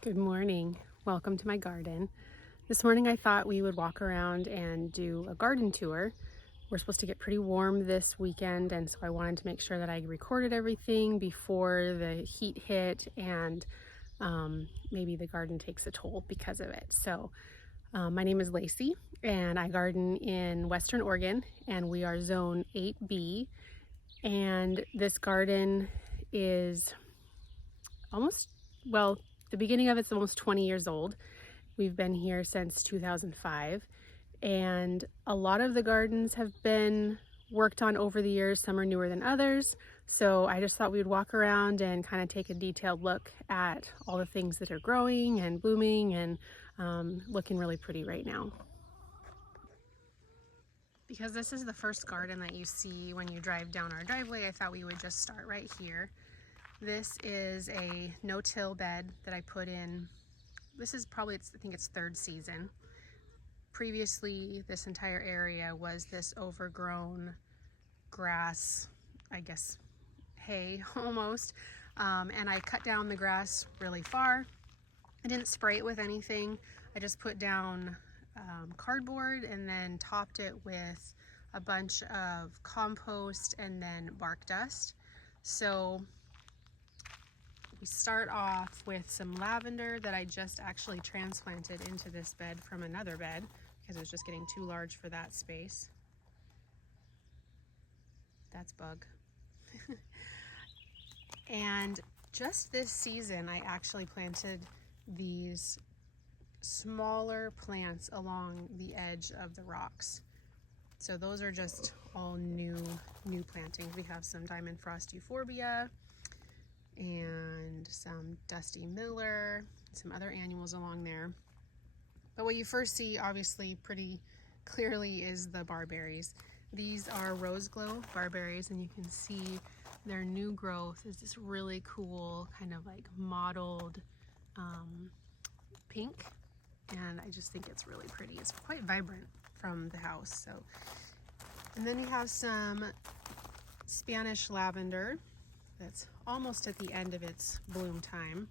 Good morning. Welcome to my garden. This morning I thought we would walk around and do a garden tour. We're supposed to get pretty warm this weekend, and so I wanted to make sure that I recorded everything before the heat hit and maybe the garden takes a toll because of it. So my name is Lacey and I garden in Western Oregon, and we are zone 8B, and this garden is almost, well, the beginning of it's almost 20 years old. We've been here since 2005, and a lot of the gardens have been worked on over the years. Some are newer than others. So I just thought we would walk around and kind of take a detailed look at all the things that are growing and blooming and looking really pretty right now. Because this is the first garden that you see when you drive down our driveway, I thought we would just start right here. This is a no-till bed that I put in. This is probably, I think it's third season. Previously, this entire area was this overgrown grass, I guess hay almost, and I cut down the grass really far. I didn't spray it with anything. I just put down cardboard and then topped it with a bunch of compost and then bark dust. So we start off with some lavender that I just actually transplanted into this bed from another bed because it was just getting too large for that space. That's bug. And just this season, I actually planted these smaller plants along the edge of the rocks. So those are just all new plantings. We have some diamond frost euphorbia and some dusty miller, some other annuals along there. But what you first see, obviously pretty clearly, is the barberries. These are rose glow barberries, and you can see their new growth is this really cool kind of like mottled pink, and I just think it's really pretty. It's quite vibrant from the house. So, and then we have some Spanish lavender that's almost at the end of its bloom time.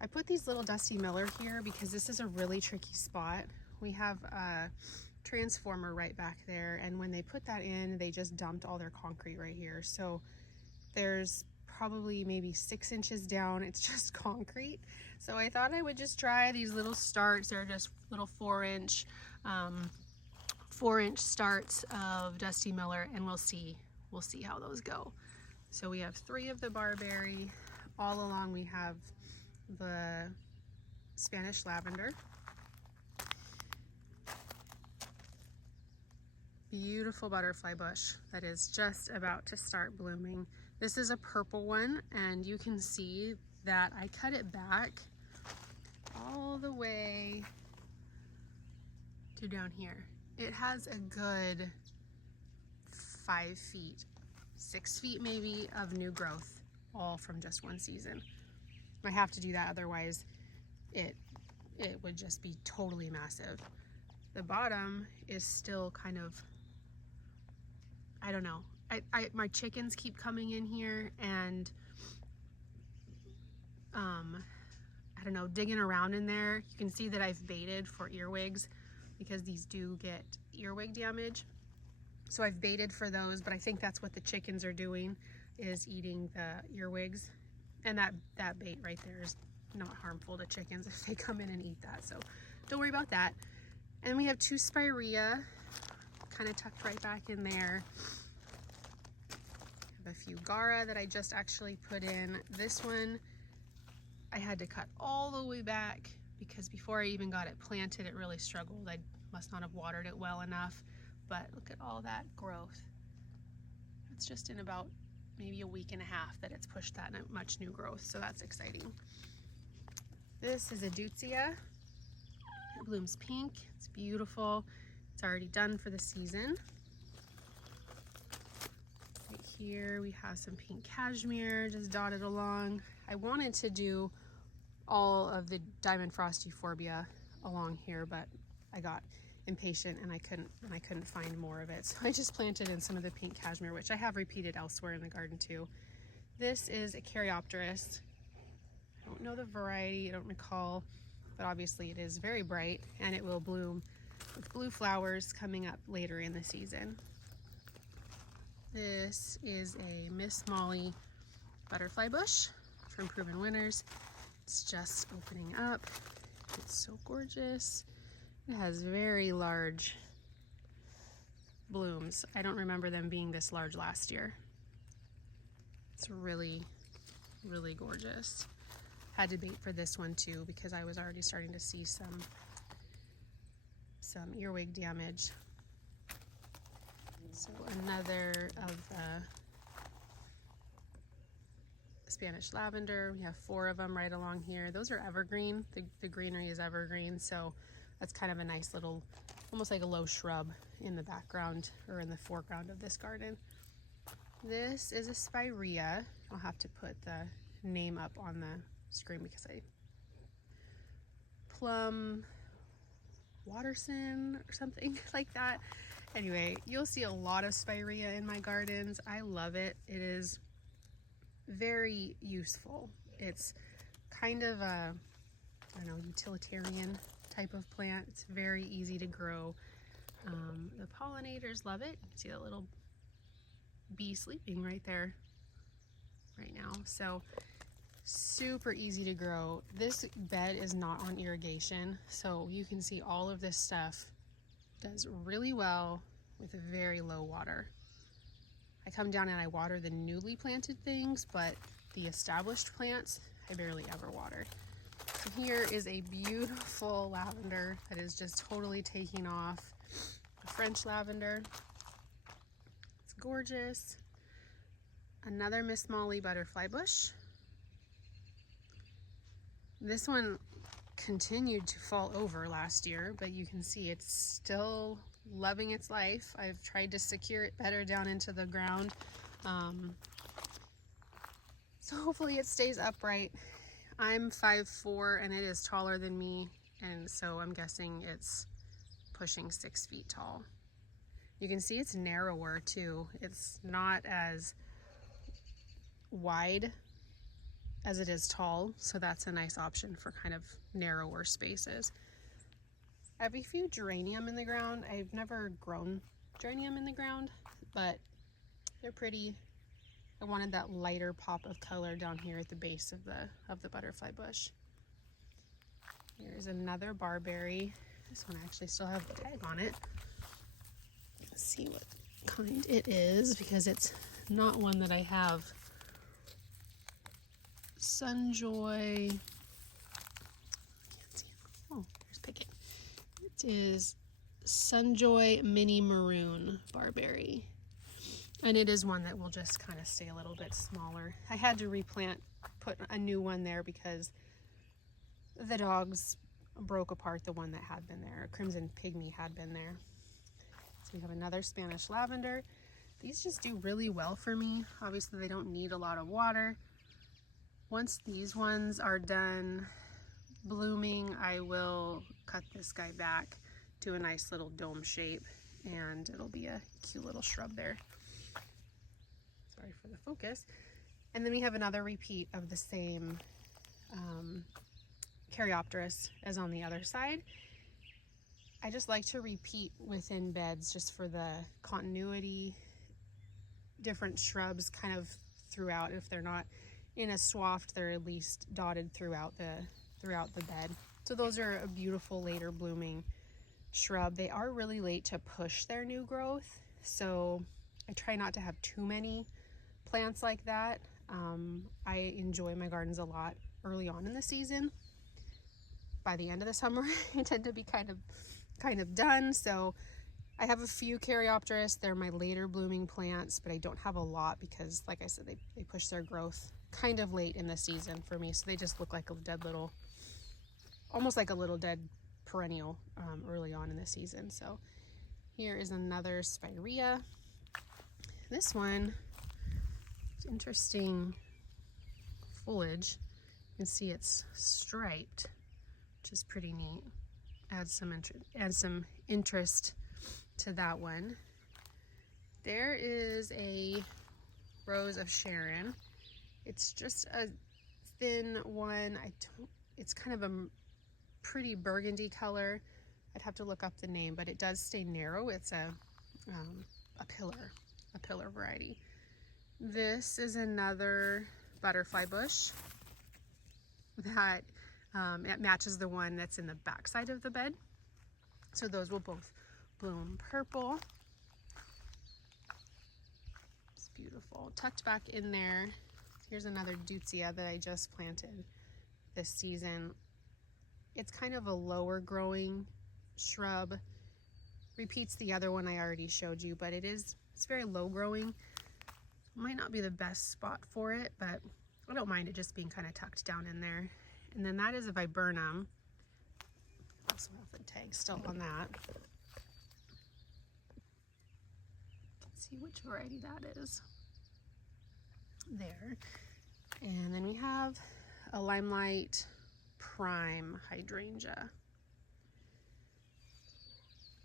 I put these little dusty miller here because this is a really tricky spot. We have a transformer right back there, and when they put that in, they just dumped all their concrete right here. So there's probably maybe 6 inches down, it's just concrete. So I thought I would just try these little starts. They're just little 4-inch starts of dusty miller, and we'll see how those go. So we have 3 of the barberry. All along we have the Spanish lavender. Beautiful butterfly bush that is just about to start blooming. This is a purple one, and you can see that I cut it back all the way to down here. It has a good 5 feet, 6 feet maybe of new growth, all from just one season. I have to do that, otherwise it would just be totally massive. The bottom is still kind of, I don't know. My chickens keep coming in here and I don't know, digging around in there. You can see that I've baited for earwigs because these do get earwig damage. So I've baited for those, but I think that's what the chickens are doing, is eating the earwigs. And that bait right there is not harmful to chickens if they come in and eat that. So don't worry about that. And we have 2 spirea kind of tucked right back in there. I have a few Gara that I just actually put in. This one I had to cut all the way back because before I even got it planted, it really struggled. I must not have watered it well enough, but look at all that growth. It's just in about maybe a week and a half that it's pushed that much new growth, so that's exciting. This is a Deutzia. It blooms pink. It's beautiful. It's already done for the season. Right here we have some pink cashmere just dotted along. I wanted to do all of the diamond frost euphorbia along here, but I got impatient and I couldn't find more of it. So I just planted in some of the pink cashmere, which I have repeated elsewhere in the garden too. This is a Caryopteris. I don't know the variety, I don't recall, but obviously it is very bright and it will bloom with blue flowers coming up later in the season. This is a Miss Molly butterfly bush from Proven Winners. It's just opening up. It's so gorgeous. It has very large blooms. I don't remember them being this large last year. It's really, really gorgeous. Had to bait for this one too because I was already starting to see some earwig damage. So another of the Spanish lavender. We have 4 of them right along here. Those are evergreen. The greenery is evergreen, so that's kind of a nice little, almost like a low shrub in the background or in the foreground of this garden. This is a spirea. I'll have to put the name up on the screen because Plum Watterson or something like that. Anyway, you'll see a lot of spirea in my gardens. I love it. It is very useful. It's kind of a, I don't know, utilitarian type of plant. It's very easy to grow. The pollinators love it. You can see that little bee sleeping right there right now. So super easy to grow. This bed is not on irrigation, so you can see all of this stuff does really well with very low water. I come down and I water the newly planted things, but the established plants, I barely ever water. So here is a beautiful lavender that is just totally taking off. A French lavender. It's gorgeous. Another Miss Molly butterfly bush. This one continued to fall over last year, but you can see it's still loving its life. I've tried to secure it better down into the ground. So hopefully it stays upright. I'm 5'4" and it is taller than me, and so I'm guessing it's pushing 6 feet tall. You can see it's narrower too. It's not as wide as it is tall, so that's a nice option for kind of narrower spaces. I have a few geranium in the ground. I've never grown geranium in the ground, but they're pretty. I wanted that lighter pop of color down here at the base of the butterfly bush. Here's another barberry. This one I actually still have the tag on it. Let's see what kind it is because it's not one that I have. Sunjoy. I can't see it. Oh, there's Picket. It is Sunjoy Mini Maroon Barberry. And it is one that will just kind of stay a little bit smaller. I had to replant, put a new one there because the dogs broke apart the one that had been there. Crimson Pygmy had been there. So we have another Spanish lavender. These just do really well for me. Obviously they don't need a lot of water. Once these ones are done blooming, I will cut this guy back to a nice little dome shape and it'll be a cute little shrub there. Sorry for the focus. And then we have another repeat of the same Caryopteris as on the other side. I just like to repeat within beds just for the continuity, different shrubs kind of throughout. If they're not in a swath, they're at least dotted throughout the bed. So those are a beautiful later blooming shrub. They are really late to push their new growth, so I try not to have too many plants like that. I enjoy my gardens a lot early on in the season. By the end of the summer, I tend to be kind of done. So I have a few Caryopteris. They're my later blooming plants, but I don't have a lot because, like I said, they push their growth kind of late in the season for me. So they just look like a dead little, almost like a little dead perennial early on in the season. So here is another Spirea. This one, interesting foliage. You can see it's striped, which is pretty neat. Add some interest to that one. There is a Rose of Sharon. It's just thin one. It's kind of a pretty burgundy color. I'd have to look up the name, but it does stay narrow. It's a pillar variety. This is another butterfly bush that it matches the one that's in the back side of the bed. So those will both bloom purple. It's beautiful. Tucked back in there, here's another deutzia that I just planted this season. It's kind of a lower growing shrub. Repeats the other one I already showed you, but it's very low growing. Might not be the best spot for it, but I don't mind it just being kind of tucked down in there. And then that is a viburnum. Also have the tag still on that. Let's see which variety that is. There. And then we have a Limelight Prime hydrangea.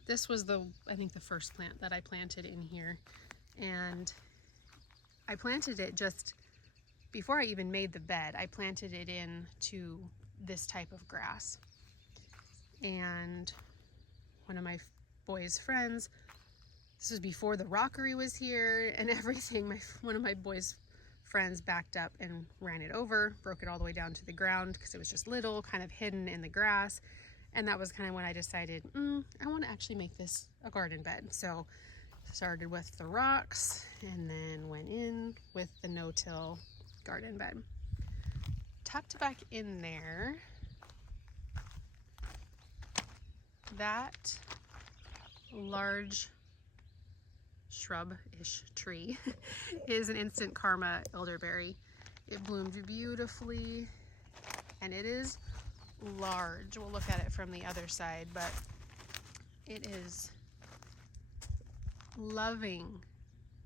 This was I think the first plant that I planted in here, and I planted it just before I even made the bed. I planted it into this type of grass, and one of my boys' friends, this was before the rockery was here and everything, one of my boys' friends backed up and ran it over, broke it all the way down to the ground because it was just little, kind of hidden in the grass. And that was kind of when I decided, I want to actually make this a garden bed. So started with the rocks and then went in with the no-till garden bed. Tucked back in there, that large shrub-ish tree is an instant karma elderberry. It bloomed beautifully and it is large. We'll look at it from the other side, but it is loving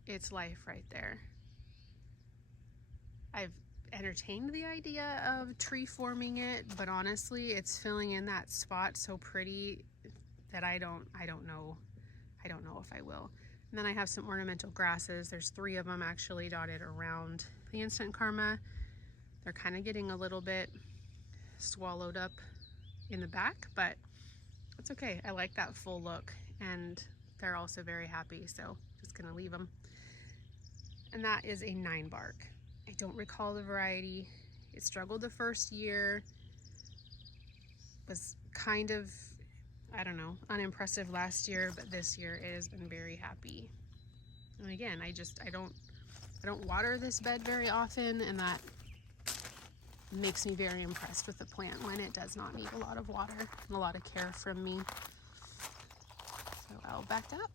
its life right there. I've entertained the idea of tree forming it, but honestly it's filling in that spot so pretty that I don't know if I will. And then I have some ornamental grasses. There's 3 of them actually dotted around the instant karma. They're kind of getting a little bit swallowed up in the back, but it's okay. I like that full look, and they're also very happy, so just gonna leave them. And that is a 9 bark. I don't recall the variety. It struggled the first year, was kind of, I don't know, unimpressive last year, but this year it has been very happy. And again, I don't water this bed very often, and that makes me very impressed with the plant when it does not need a lot of water and a lot of care from me. So I'll back up,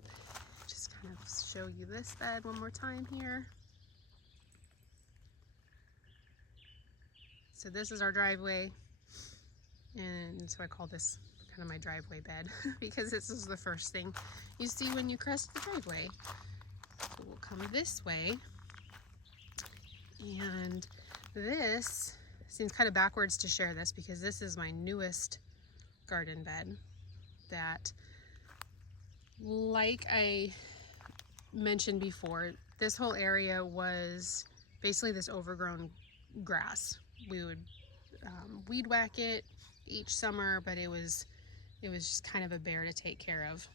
just kind of show you this bed one more time here. So this is our driveway, and so I call this kind of my driveway bed because this is the first thing you see when you crest the driveway. So we'll come this way, and this seems kind of backwards to share this because this is my newest garden bed that, like I mentioned before, this whole area was basically this overgrown grass. We would weed whack it each summer, but it was just kind of a bear to take care of.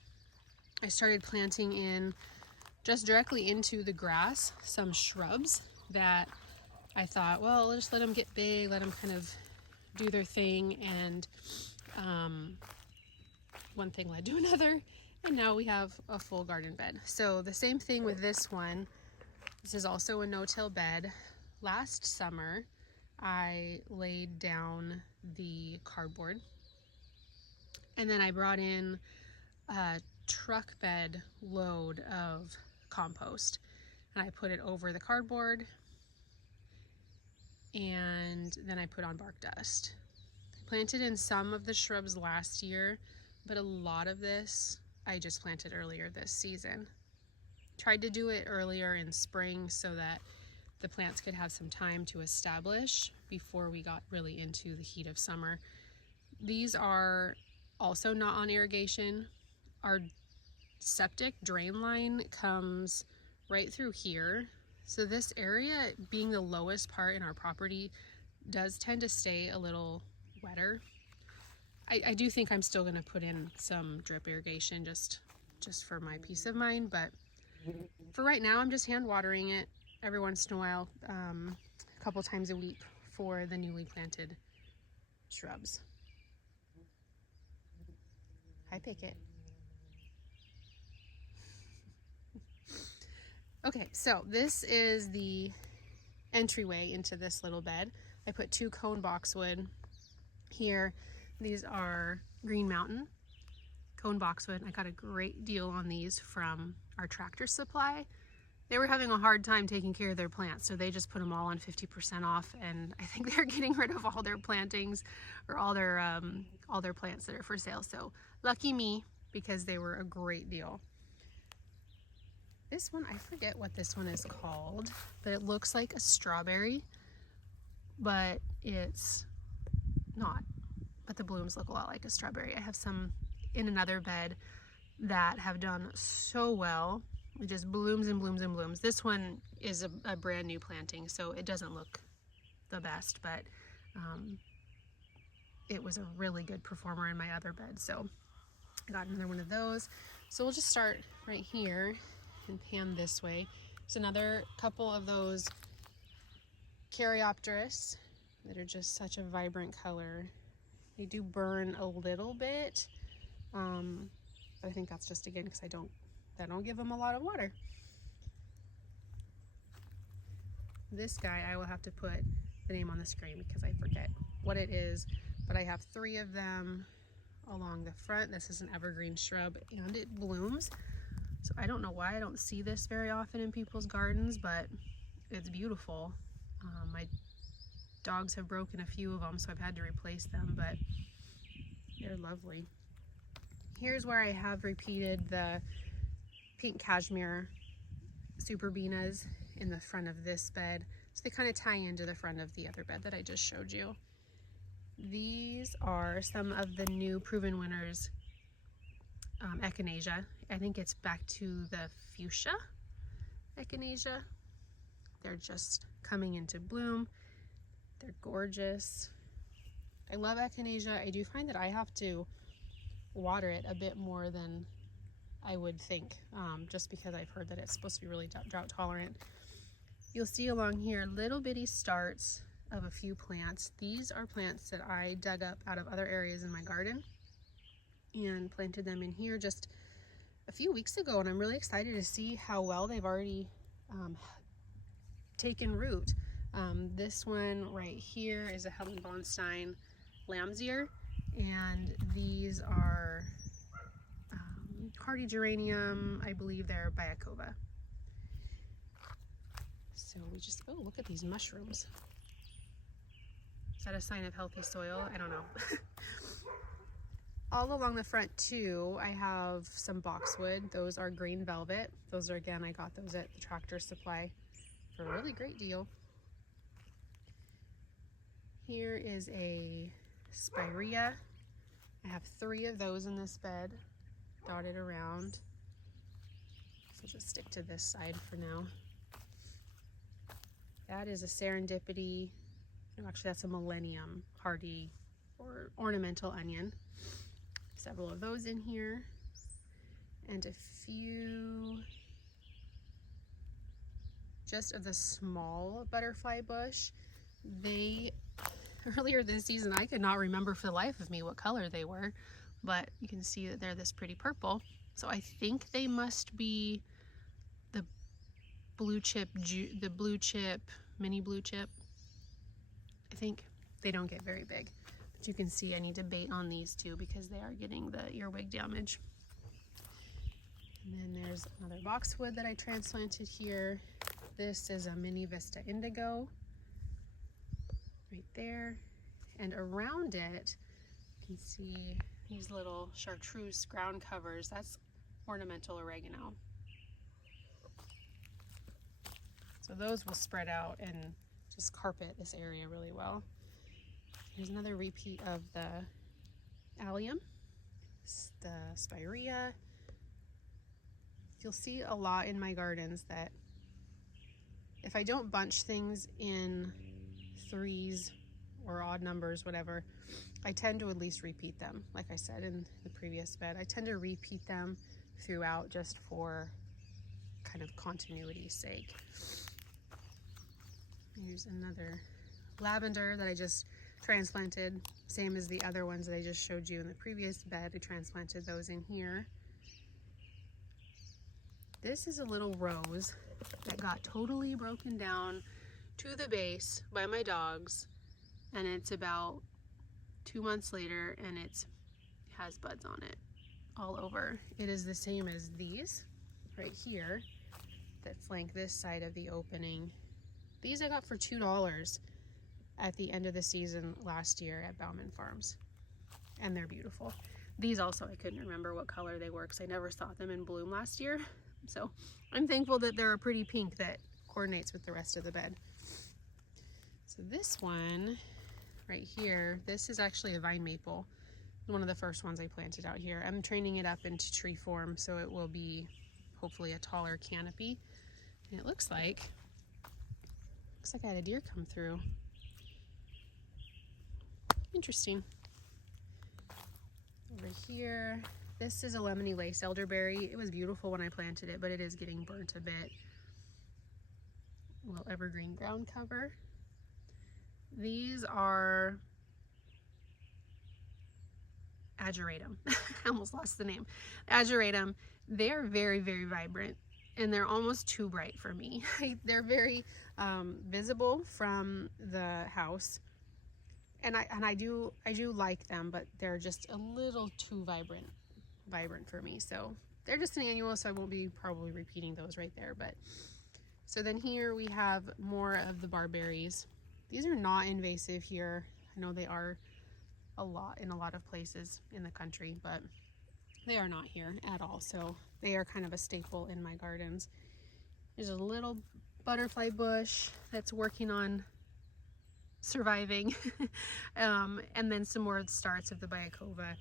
I started planting in just directly into the grass some shrubs that I thought, well, I'll just let them get big, let them kind of do their thing, and one thing led to another, and now we have a full garden bed. So the same thing with this one. This is also a no-till bed. Last summer, I laid down the cardboard, and then I brought in a truck bed load of compost, and I put it over the cardboard, and then I put on bark dust. I planted in some of the shrubs last year, but a lot of this I just planted earlier this season. Tried to do it earlier in spring so that the plants could have some time to establish before we got really into the heat of summer. These are also not on irrigation. Our septic drain line comes right through here. So this area, being the lowest part in our property, does tend to stay a little wetter. I do think I'm still going to put in some drip irrigation just for my peace of mind, but for right now I'm just hand watering it every once in a while, a couple times a week for the newly planted shrubs. Hi, Picket. Okay, so this is the entryway into this little bed. I put 2 cone boxwood here. These are Green Mountain cone boxwood. I got a great deal on these from our Tractor Supply. They were having a hard time taking care of their plants, so they just put them all on 50% off, and I think they're getting rid of all their plantings or all their plants that are for sale. So lucky me, because they were a great deal. This one, I forget what this one is called, but it looks like a strawberry, but it's not. But the blooms look a lot like a strawberry. I have some in another bed that have done so well. It just blooms and blooms and blooms. This one is a brand new planting, so it doesn't look the best, but it was a really good performer in my other bed. So I got another one of those. So we'll just start right here and pan this way. There's another couple of those Caryopteris that are just such a vibrant color. They do burn a little bit, but I think that's just, again, because I don't give them a lot of water. This guy, I will have to put the name on the screen because I forget what it is, but I have 3 of them along the front. This is an evergreen shrub and it blooms. So I don't know why I don't see this very often in people's gardens, but it's beautiful. My dogs have broken a few of them, so I've had to replace them, but they're lovely. Here's where I have repeated the pink cashmere Superbenas in the front of this bed. So they kind of tie into the front of the other bed that I just showed you. These are some of the new Proven Winners echinacea. I think it's back to the fuchsia echinacea. They're just coming into bloom. They're gorgeous. I love echinacea. I do find that I have to water it a bit more than I would think, just because I've heard that it's supposed to be really drought tolerant. You'll see along here little bitty starts of a few plants. These are plants that I dug up out of other areas in my garden and planted them in here just a few weeks ago, and I'm really excited to see how well they've already taken root. This one right here is a Helen Bonstein lamb's ear, and these are hardy geranium. I believe they're Biacova. So we just, oh, look at these mushrooms. Is that a sign of healthy soil? I don't know. All along the front too, I have some boxwood. Those are green velvet. Those are, again, I got those at the Tractor Supply for a really great deal. Here is a spirea. I have 3 of those in this bed, dotted around. So just stick to this side for now. That is a serendipity. No, actually that's a millennium hardy or ornamental onion. Several of those in here, and a few just of the small butterfly bush. They, earlier this season, I could not remember for the life of me what color they were, but you can see that they're this pretty purple. So I think they must be the blue chip, mini blue chip. I think they don't get very big. But you can see I need to bait on these two because they are getting the earwig damage. And then there's another boxwood that I transplanted here. This is a mini Vista Indigo right there. And around it, you can see these little chartreuse ground covers. That's ornamental oregano. So those will spread out and just carpet this area really well. Here's another repeat of the allium, the spirea. You'll see a lot in my gardens that if I don't bunch things in 3s or odd numbers, whatever, I tend to at least repeat them. Like I said in the previous bed, I tend to repeat them throughout just for kind of continuity's sake. Here's another lavender that I just transplanted, same as the other ones that I just showed you in the previous bed. I transplanted those in here. This is a little rose that got totally broken down to the base by my dogs, and it's about 2 months later and it has buds on it all over. It is the same as these right here that flank this side of the opening. These I got for $2 at the end of the season last year at Bauman Farms, and they're beautiful. These also, I couldn't remember what color they were because I never saw them in bloom last year. So I'm thankful that they're a pretty pink that coordinates with the rest of the bed. So this one right here, this is actually a vine maple. One of the first ones I planted out here. I'm training it up into tree form so it will be hopefully a taller canopy. And it looks like I had a deer come through. Interesting. Over here, this is a lemony lace elderberry. It was beautiful when I planted it, but it is getting burnt a bit. Little evergreen ground cover. These are ageratum. I almost lost the name. Ageratum. They're very, very vibrant, and they're almost too bright for me. They're very visible from the house, and I do like them, but they're just a little too vibrant for me. So they're just an annual, so I won't be probably repeating those right there. But so then here we have more of the barberries. These are not invasive here. I know they are in a lot of places in the country, but they are not here at all. So they are kind of a staple in my gardens. There's a little butterfly bush that's working on surviving. And then some more starts of the Bayakova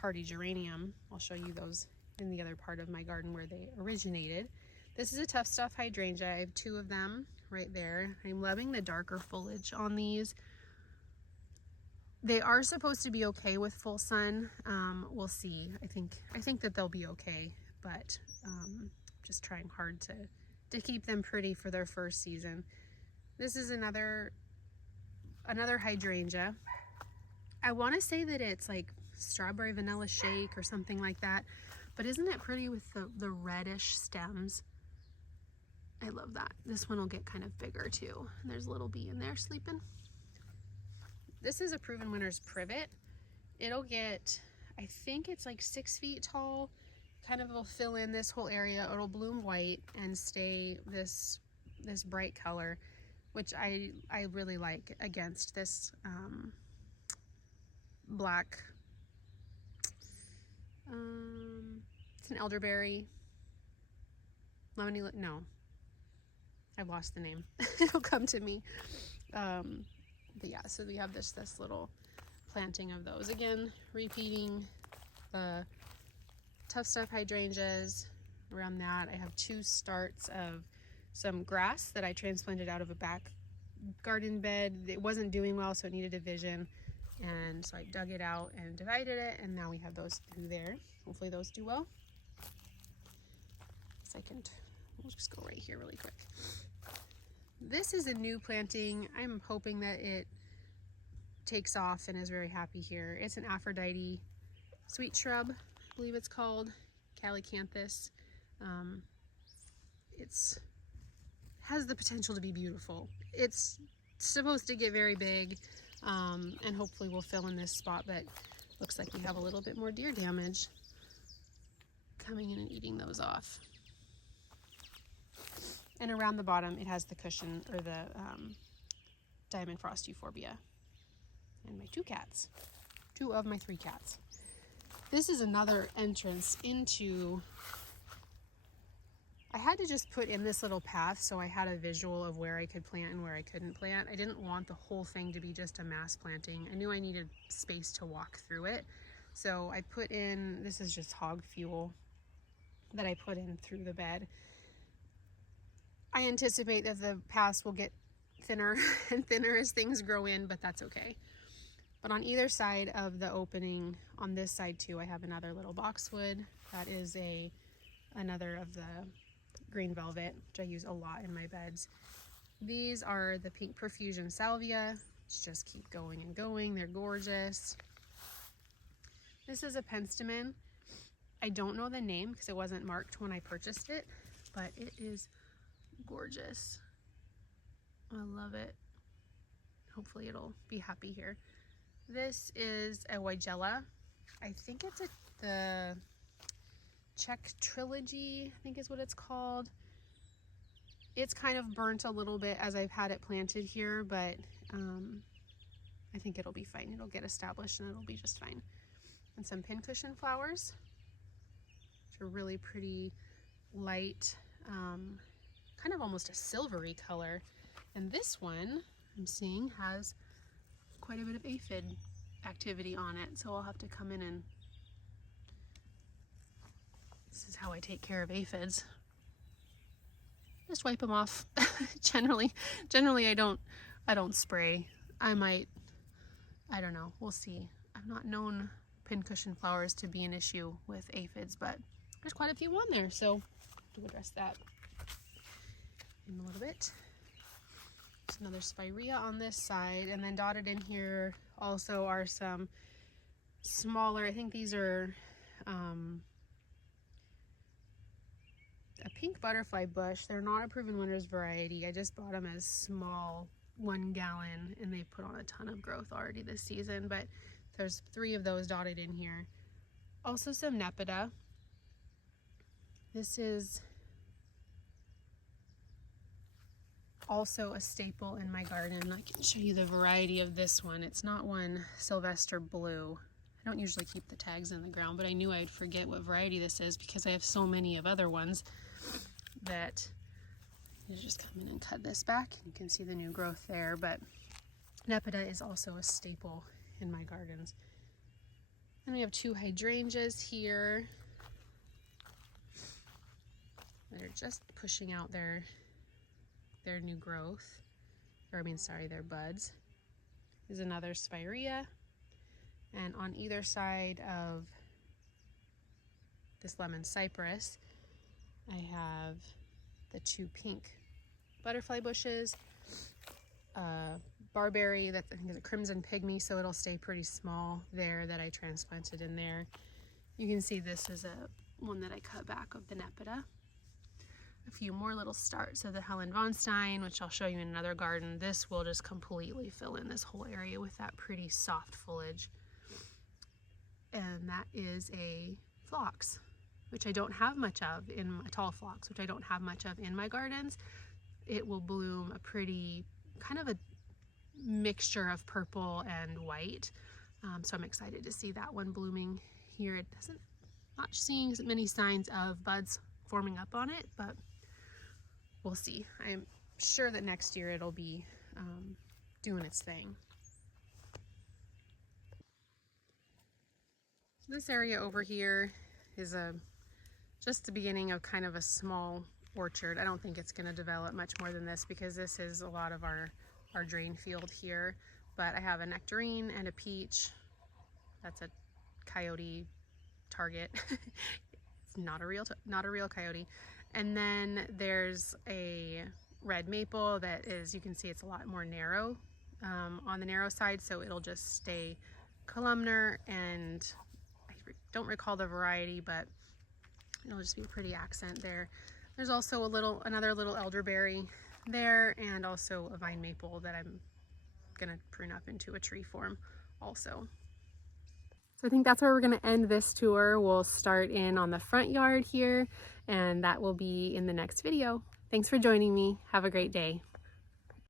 hardy geranium. I'll show you those in the other part of my garden where they originated. This is a Tough Stuff hydrangea. I have 2 of them right there. I'm loving the darker foliage on these. They are supposed to be okay with full sun. We'll see. I think that they'll be okay, but just trying hard to keep them pretty for their first season. This is another hydrangea. I want to say that it's like strawberry vanilla shake or something like that, but isn't it pretty with the reddish stems? I love that. This one will get kind of bigger too. And there's a little bee in there sleeping. This is a Proven Winners privet. It'll get, I think it's like 6 feet tall. Kind of will fill in this whole area. It'll bloom white and stay this bright color, which I really like against this black. It's an elderberry. Lemony, no. I've lost the name. It'll come to me. But yeah, so we have this little planting of those. Again, repeating the Tough Stuff hydrangeas. Around that, I have 2 starts of some grass that I transplanted out of a back garden bed. It wasn't doing well, so it needed division. And so I dug it out and divided it, and now we have those through there. Hopefully those do well. We'll just go right here really quick. This is a new planting. I'm hoping that it takes off and is very happy here. It's an Aphrodite sweet shrub, I believe it's called, Calycanthus. It's has the potential to be beautiful. It's supposed to get very big, and hopefully we'll fill in this spot, but looks like we have a little bit more deer damage coming in and eating those off. And around the bottom, it has the cushion, or the Diamond Frost Euphorbia. And my 2 cats. 2 of my 3 cats. This is another entrance into... I had to just put in this little path so I had a visual of where I could plant and where I couldn't plant. I didn't want the whole thing to be just a mass planting. I knew I needed space to walk through it. So I put in, this is just hog fuel that I put in through the bed. I anticipate that the paths will get thinner and thinner as things grow in, but that's okay. But on either side of the opening, on this side too, I have another little boxwood. That is another of the green velvet, which I use a lot in my beds. These are the pink Profusion Salvia, which just keep going and going. They're gorgeous. This is a penstemon. I don't know the name because it wasn't marked when I purchased it, but it is gorgeous. I love it. Hopefully it'll be happy here. This is a Weigela. I think it's the Czech Trilogy, I think is what it's called. It's kind of burnt a little bit as I've had it planted here, but I think it'll be fine. It'll get established and it'll be just fine. And some pincushion flowers, which are really pretty light, kind of almost a silvery color. And this one I'm seeing has quite a bit of aphid activity on it, so I'll have to come in and this is how I take care of aphids. Just wipe them off. Generally I don't spray. I don't know, we'll see. I've not known pincushion flowers to be an issue with aphids, but there's quite a few on there, so to address that in a little bit. There's another spirea on this side, and then dotted in here also are some smaller, I think these are a pink butterfly bush. They're not a Proven Wonders variety. I just bought them as small 1 gallon, and they put on a ton of growth already this season, but there's 3 of those dotted in here. Also some Nepeta. This is also a staple in my garden. I can show you the variety of this one. It's not one Sylvester Blue. I don't usually keep the tags in the ground, but I knew I'd forget what variety this is because I have so many of other ones that you just come in and cut this back. You can see the new growth there, but Nepeta is also a staple in my gardens. Then we have 2 hydrangeas here. They're just pushing out their new growth, or I mean, sorry, their buds. There's another spirea, and on either side of this lemon cypress, I have the 2 pink butterfly bushes, barberry that I think is a crimson pygmy, so it'll stay pretty small there, that I transplanted in there. You can see this is one that I cut back of the Nepeta. A few more little starts of the Helen von Stein, which I'll show you in another garden. This will just completely fill in this whole area with that pretty soft foliage. And that is a phlox, which I don't have much of in a tall phlox, which I don't have much of in my gardens. It will bloom a pretty kind of a mixture of purple and white. So I'm excited to see that one blooming here. It doesn't, not seeing many signs of buds forming up on it, but we'll see. I'm sure that next year it'll be doing its thing. This area over here is just the beginning of kind of a small orchard. I don't think it's going to develop much more than this because this is a lot of our drain field here. But I have a nectarine and a peach. That's a coyote target. It's not a real coyote. And then there's a red maple that is, you can see it's a lot more narrow on the narrow side, so it'll just stay columnar, and I don't recall the variety, but it'll just be a pretty accent there. There's also another little elderberry there, and also a vine maple that I'm gonna prune up into a tree form also. So I think that's where we're going to end this tour. We'll start in on the front yard here, and that will be in the next video. Thanks for joining me. Have a great day.